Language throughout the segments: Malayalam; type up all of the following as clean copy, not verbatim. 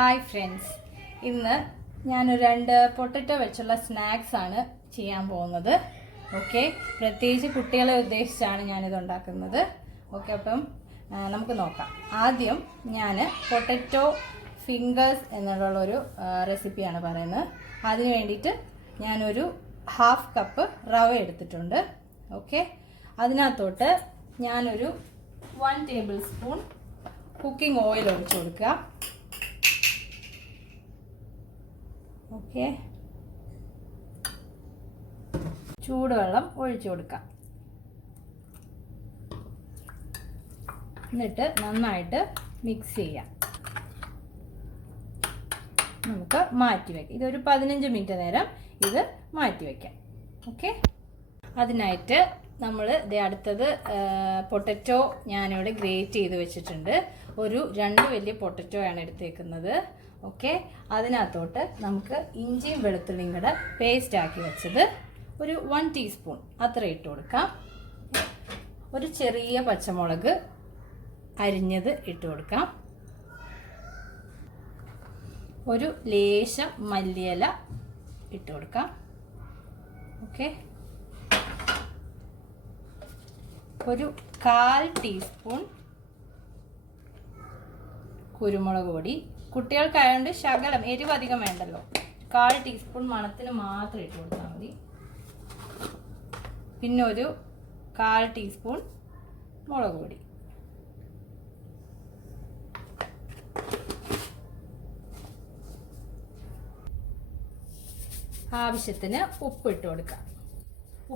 ഹായ് ഫ്രണ്ട്സ്, ഇന്ന് ഞാനൊരു 2 പൊട്ടറ്റോ വെച്ചുള്ള സ്നാക്സ് ആണ് ചെയ്യാൻ പോകുന്നത്. ഓക്കെ, പ്രത്യേകിച്ച് കുട്ടികളെ ഉദ്ദേശിച്ചാണ് ഞാനിത് ഉണ്ടാക്കുന്നത്. ഓക്കെ, അപ്പം നമുക്ക് നോക്കാം. ആദ്യം ഞാൻ പൊട്ടറ്റോ ഫിംഗേഴ്സ് എന്നുള്ളൊരു റെസിപ്പിയാണ് പറയുന്നത്. അതിന് വേണ്ടിയിട്ട് ഞാനൊരു 1/2 കപ്പ് റവ എടുത്തിട്ടുണ്ട്. ഓക്കെ, അതിനകത്തോട്ട് ഞാനൊരു 1 ടേബിൾ സ്പൂൺ കുക്കിംഗ് ഓയിൽ ഒഴിച്ചു കൊടുക്കുക. ഓക്കെ, ചൂടുവെള്ളം ഒഴിച്ചു കൊടുക്കാം. എന്നിട്ട് നന്നായിട്ട് മിക്സ് ചെയ്യാം. നമുക്ക് മാറ്റി വയ്ക്കാം. ഇതൊരു 15 മിനിറ്റ് നേരം ഇത് മാറ്റി വയ്ക്കാം. ഓക്കെ, അതിനായിട്ട് നമ്മൾ അടുത്തത് പൊട്ടറ്റോ ഞാനിവിടെ ഗ്രേറ്റ് ചെയ്ത് വെച്ചിട്ടുണ്ട്. ഒരു 2 വലിയ പൊട്ടറ്റോ ആണ് എടുത്തേക്കുന്നത്. ഓക്കെ, അതിനകത്തോട്ട് നമുക്ക് ഇഞ്ചിയും വെളുത്തുള്ളിയും കൂടെ പേസ്റ്റ് ആക്കി വെച്ചത് ഒരു 1 ടീസ്പൂൺ അത്ര ഇട്ട് കൊടുക്കാം. ഒരു ചെറിയ പച്ചമുളക് അരിഞ്ഞത് ഇട്ട് കൊടുക്കാം. ഒരു ലേശം മല്ലിയില ഇട്ട് കൊടുക്കാം. ഓക്കെ, ഒരു 1/4 ടീസ്പൂൺ കുരുമുളക് പൊടി. കുട്ടികൾക്കായതുകൊണ്ട് ശകലം എരിവ് അധികം വേണ്ടല്ലോ, 1/4 ടീസ്പൂൺ മണത്തിന് മാത്രം ഇട്ട് കൊടുത്താൽ മതി. പിന്നെ ഒരു 1/4 ടീസ്പൂൺ മുളക് പൊടി. ആവശ്യത്തിന് ഉപ്പിട്ട് കൊടുക്കാം.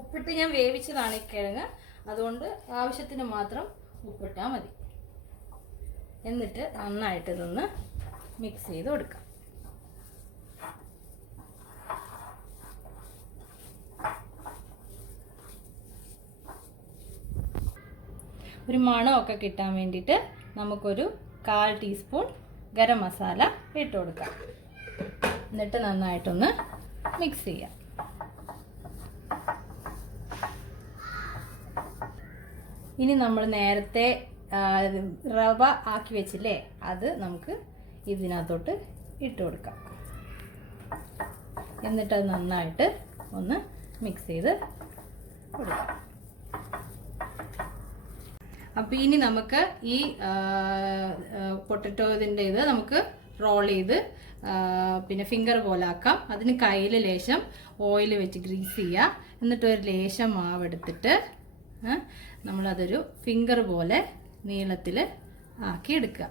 ഉപ്പിട്ട് ഞാൻ വേവിച്ചതാണ് ഈ കിഴങ്ങ്, അതുകൊണ്ട് ആവശ്യത്തിന് മാത്രം ഉപ്പിട്ടാൽ മതി. എന്നിട്ട് നന്നായിട്ട് ഇതൊന്ന് മിക്സ് ചെയ്ത് കൊടുക്കാം. ഒരു മണമൊക്കെ കിട്ടാൻ വേണ്ടിയിട്ട് നമുക്കൊരു 1/4 ടീസ്പൂൺ ഗരം മസാല ഇട്ട് കൊടുക്കാം. എന്നിട്ട് നന്നായിട്ടൊന്ന് മിക്സ് ചെയ്യാം. ഇനി നമ്മൾ നേരത്തെ റവ ആക്കി വെച്ചില്ലേ, അത് നമുക്ക് ഇതിനകത്തോട്ട് ഇട്ട് കൊടുക്കാം. എന്നിട്ടത് നന്നായിട്ട് ഒന്ന് മിക്സ് ചെയ്ത് കൊടുക്കാം. അപ്പോൾ ഇനി നമുക്ക് ഈ പൊട്ടറ്റോതിൻ്റെ ഇത് നമുക്ക് റോൾ ചെയ്ത് പിന്നെ ഫിംഗർ പോലെ ആക്കാം. അതിന് കയ്യിൽ ലേശം ഓയിൽ വെച്ച് ഗ്രീസ് ചെയ്യുക. എന്നിട്ട് ഒരു ലേശം മാവ് എടുത്തിട്ട് നമ്മളതൊരു ഫിംഗർ പോലെ നീളത്തിൽ ആക്കി എടുക്കുക.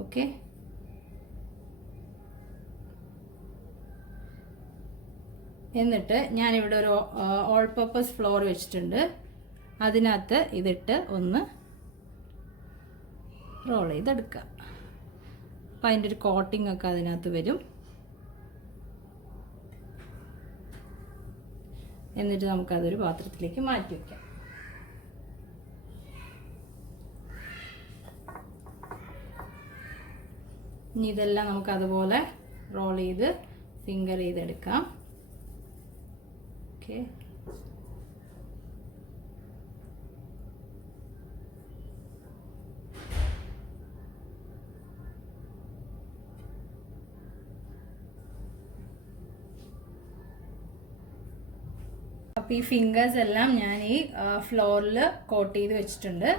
ഓക്കെ, എന്നിട്ട് ഞാനിവിടെ ഒരു ഓൾ പർപ്പസ് ഫ്ലോർ വെച്ചിട്ടുണ്ട്. അതിനകത്ത് ഇതിട്ട് ഒന്ന് റോൾ ചെയ്തെടുക്കുക. അപ്പം അതിൻ്റെ ഒരു കോട്ടിംഗ് ഒക്കെ അതിനകത്ത് വരും. എന്നിട്ട് നമുക്കതൊരു പാത്രത്തിലേക്ക് മാറ്റി വയ്ക്കാം. ഇനി ഇതെല്ലാം നമുക്ക് അതുപോലെ റോൾ ചെയ്ത് ഫിംഗർ ചെയ്തെടുക്കാം. ഓക്കെ, അപ്പോൾ ഈ ഫിംഗേഴ്സ് എല്ലാം ഞാൻ ഈ ഫ്ലോറിൽ കോട്ട് ചെയ്ത് വെച്ചിട്ടുണ്ട്.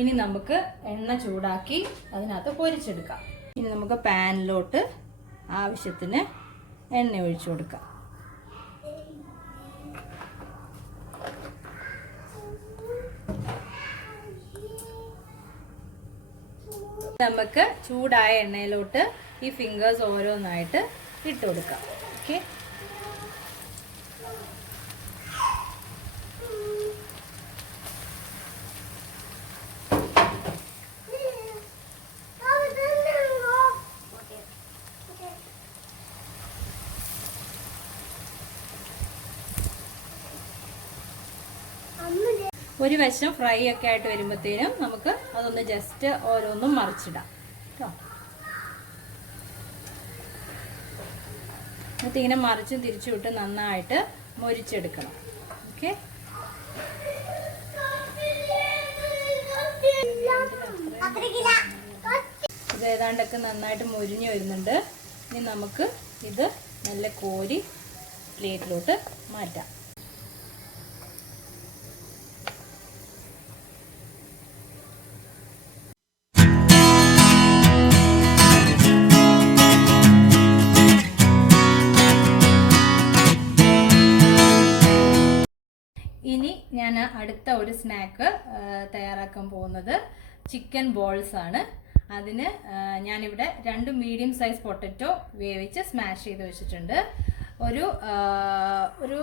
ഇനി നമുക്ക് എണ്ണ ചൂടാക്കി അതിനകത്ത് പൊരിച്ചെടുക്കാം. ഇനി നമുക്ക് പാനിലോട്ട് ആവശ്യത്തിന് എണ്ണ ഒഴിച്ചു കൊടുക്കാം. നമുക്ക് ചൂടായ എണ്ണയിലോട്ട് ഈ ഫിംഗേഴ്സ് ഓരോന്നായിട്ട് ഇട്ട് കൊടുക്കാം. ഓക്കെ, ഒരു വശം ഫ്രൈ ഒക്കെ ആയിട്ട് വരുമ്പോഴത്തേനും നമുക്ക് അതൊന്ന് ജസ്റ്റ് ഓരോന്നും മറിച്ചിടാം കേട്ടോ. എന്നിട്ട് ഇങ്ങനെ മറിച്ചും തിരിച്ചു വിട്ട് നന്നായിട്ട് മൊരിച്ചെടുക്കണം. ഓക്കെ, ഇത് ഏതാണ്ടൊക്കെ നന്നായിട്ട് മൊരിഞ്ഞ് വരുന്നുണ്ട്. ഇനി നമുക്ക് ഇത് നല്ല കോരി പ്ലേറ്റിലോട്ട് മാറ്റാം. ഇനി ഞാൻ അടുത്ത ഒരു സ്നാക്ക് തയ്യാറാക്കാൻ പോകുന്നത് ചിക്കൻ ബോൾസ് ആണ്. അതിന് ഞാനിവിടെ 2 മീഡിയം സൈസ് പൊട്ടറ്റോ വേവിച്ച് സ്മാഷ് ചെയ്ത് വെച്ചിട്ടുണ്ട്. ഒരു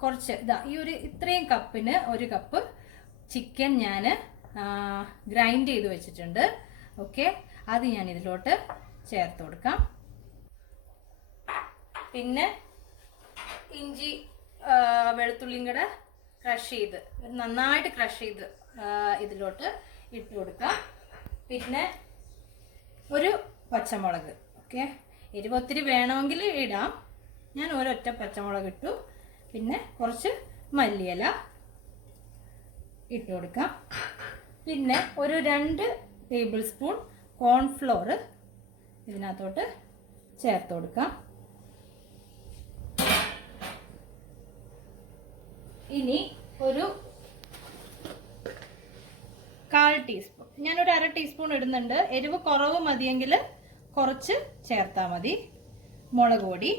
കുറച്ച് ഈ ഇത്രയും കപ്പിന് 1 കപ്പ് ചിക്കൻ ഞാൻ ഗ്രൈൻഡ് ചെയ്ത് വെച്ചിട്ടുണ്ട്. ഓക്കെ, അത് ഞാൻ ഇതിലോട്ട് ചേർത്ത് കൊടുക്കാം. പിന്നെ ഇഞ്ചി വെളുത്തുള്ളിയും കൂടെ ക്രഷ് ചെയ്ത് നന്നായിട്ട് ക്രഷ് ചെയ്ത് ഇതിലോട്ട് ഇട്ട് കൊടുക്കാം. പിന്നെ ഒരു പച്ചമുളക്. ഓക്കെ, എരിവ് ഒത്തിരി വേണമെങ്കിൽ ഇടാം. ഞാൻ ഒരൊറ്റ പച്ചമുളക് ഇട്ടു. പിന്നെ കുറച്ച് മല്ലിയില ഇട്ട് കൊടുക്കാം. പിന്നെ ഒരു 2 ടേബിൾ സ്പൂൺ കോൺഫ്ലോർ ഇതിനകത്തോട്ട് ചേർത്ത് കൊടുക്കാം. ഇനി ഒരു 1/4 ടീസ്പൂൺ, ഞാനൊരു 1/2 ടീസ്പൂൺ ഇടുന്നുണ്ട്. എരിവ് കുറവ് മതിയെങ്കിൽ കുറച്ച് ചേർത്താൽ മതി. മുളക് പൊടി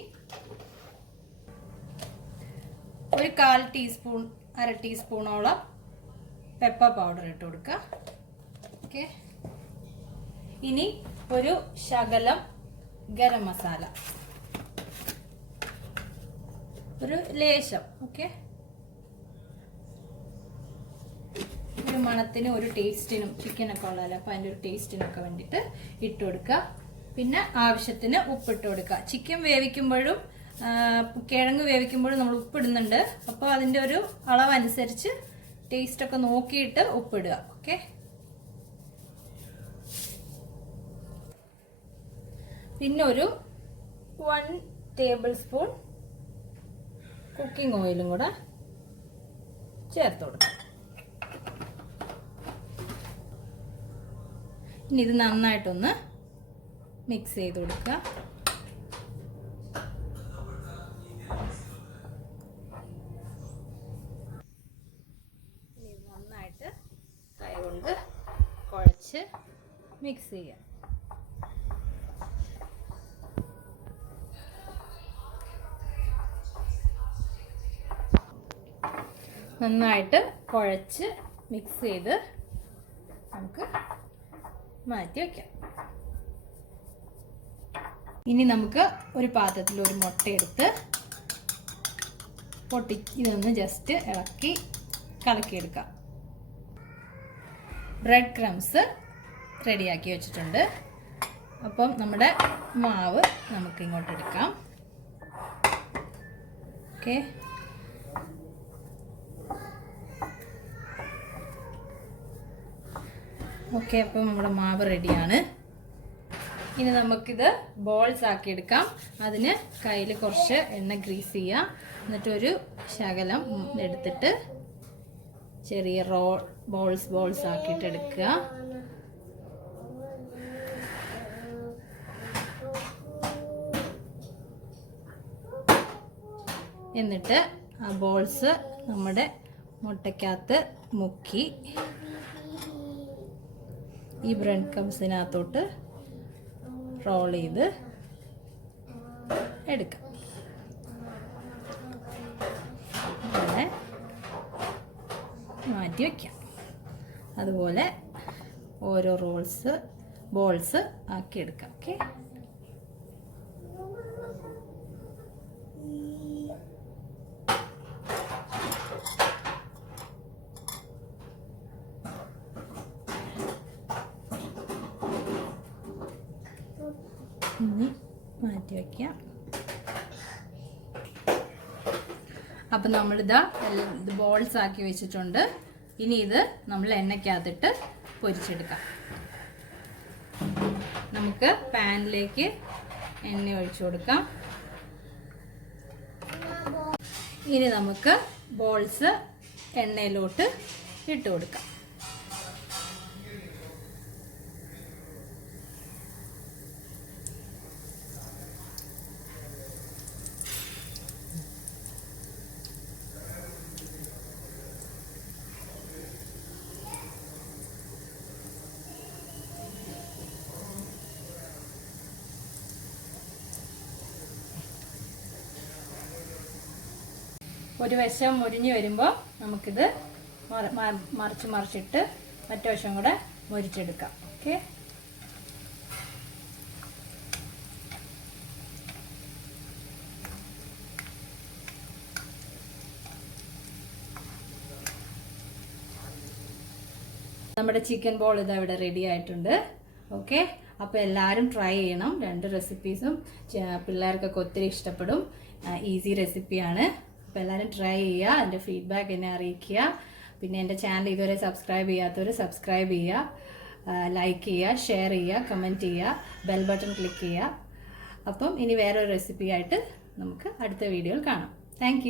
ഒരു 1/4 ടീസ്പൂൺ, 1/2 ടീസ്പൂണോളം പെപ്പർ പൗഡർ ഇട്ട് കൊടുക്കുക. ഓക്കെ, ഇനി ഒരു ശകലം ഗരം മസാല, ഒരു ലേശം. ഓക്കെ, ഒരു മണത്തിനും ഒരു ടേസ്റ്റിനും, ചിക്കനൊക്കെ ഉള്ളതല്ല അപ്പം അതിൻ്റെ ഒരു ടേസ്റ്റിനൊക്കെ വേണ്ടിയിട്ട് ഇട്ട് കൊടുക്കുക. പിന്നെ ആവശ്യത്തിന് ഉപ്പിട്ട് കൊടുക്കുക. ചിക്കൻ വേവിക്കുമ്പോഴും കിഴങ്ങ് വേവിക്കുമ്പോഴും നമ്മൾ ഉപ്പിടുന്നുണ്ട്. അപ്പോൾ അതിൻ്റെ ഒരു അളവനുസരിച്ച് ടേസ്റ്റൊക്കെ നോക്കിയിട്ട് ഉപ്പിടുക. ഓക്കെ, പിന്നെ ഒരു 1 ടേബിൾ സ്പൂൺ കുക്കിംഗ് ഓയിലും കൂടെ ചേർത്ത് കൊടുക്കുക. ഇനി ഇത് നന്നായിട്ടൊന്ന് മിക്സ് ചെയ്ത് കൊടുക്കുക. ഇനി നന്നായിട്ട് കൈ കൊണ്ട് കുഴച്ച് മിക്സ് ചെയ്യുക. നന്നായിട്ട് കുഴച്ച് മിക്സ് ചെയ്ത് നമുക്ക് മാറ്റി വയ്ക്കാം. ഇനി നമുക്ക് ഒരു പാത്രത്തിൽ ഒരു മുട്ട എടുത്ത് ഇതൊന്ന് ജസ്റ്റ് ഇളക്കി കലക്കിയെടുക്കാം. ബ്രെഡ് ക്രംസ് റെഡിയാക്കി വെച്ചിട്ടുണ്ട്. അപ്പം നമ്മുടെ മാവ് നമുക്ക് ഇങ്ങോട്ട് എടുക്കാം. ഓക്കെ, ഓക്കെ, അപ്പം നമ്മുടെ മാവ് റെഡിയാണ്. ഇനി നമുക്കിത് ബോൾസ് ആക്കി എടുക്കാം. അതിന് കയ്യിൽ കുറച്ച് എണ്ണ ഗ്രീസ് ചെയ്യുക. എന്നിട്ടൊരു ശകലം എടുത്തിട്ട് ചെറിയ ബോൾസ് ആക്കിയിട്ട് എടുക്കുക. എന്നിട്ട് ആ ബോൾസ് നമ്മുടെ മുട്ടയ്ക്കകത്ത് മുക്കി ഈ ബ്രെഡ് ക്രംസിനകത്തോട്ട് റോൾ ചെയ്ത് എടുക്കാം. അങ്ങനെ മാറ്റി വയ്ക്കാം. അതുപോലെ ഓരോ ബോൾസ് ആക്കി എടുക്കാം. ഓക്കെ, ഇനി മാറ്റി വയ്ക്കാം. അപ്പം നമ്മളിതാ ഇത് ബോൾസ് ആക്കി വെച്ചിട്ടുണ്ട്. ഇനി ഇത് നമ്മൾ എണ്ണയ്ക്കകത്തിട്ട് പൊരിച്ചെടുക്കാം. നമുക്ക് പാനിലേക്ക് എണ്ണ ഒഴിച്ചു കൊടുക്കാം. ഇനി നമുക്ക് ബോൾസ് എണ്ണയിലോട്ട് ഇട്ട് കൊടുക്കാം. ഒരു വശം മുരിഞ്ഞ് വരുമ്പോൾ നമുക്കിത് മറിച്ചിട്ട് മറ്റേ വശം കൂടെ മുരിച്ചെടുക്കാം. ഓക്കെ, നമ്മുടെ ചിക്കൻ ബോൾ ഇതാ ഇവിടെ റെഡി ആയിട്ടുണ്ട്. ഓക്കെ, അപ്പോൾ എല്ലാവരും ട്രൈ ചെയ്യണം. 2 റെസിപ്പീസും പിള്ളേർക്കൊക്കെ ഒത്തിരി ഇഷ്ടപ്പെടും. ഈസി റെസിപ്പിയാണ്. അപ്പോൾ എല്ലാവരും ട്രൈ ചെയ്യുക, അതിൻ്റെ ഫീഡ്ബാക്ക് എന്നെ അറിയിക്കുക. പിന്നെ എൻ്റെ ചാനൽ ഇതുവരെ സബ്സ്ക്രൈബ് ചെയ്യാത്തവർ സബ്സ്ക്രൈബ് ചെയ്യുക, ലൈക്ക് ചെയ്യുക, ഷെയർ ചെയ്യുക, കമൻറ്റ് ചെയ്യുക, ബെൽ ബട്ടൺ ക്ലിക്ക് ചെയ്യുക. അപ്പം ഇനി വേറൊരു റെസിപ്പി ആയിട്ട് നമുക്ക് അടുത്ത വീഡിയോയിൽ കാണാം. താങ്ക്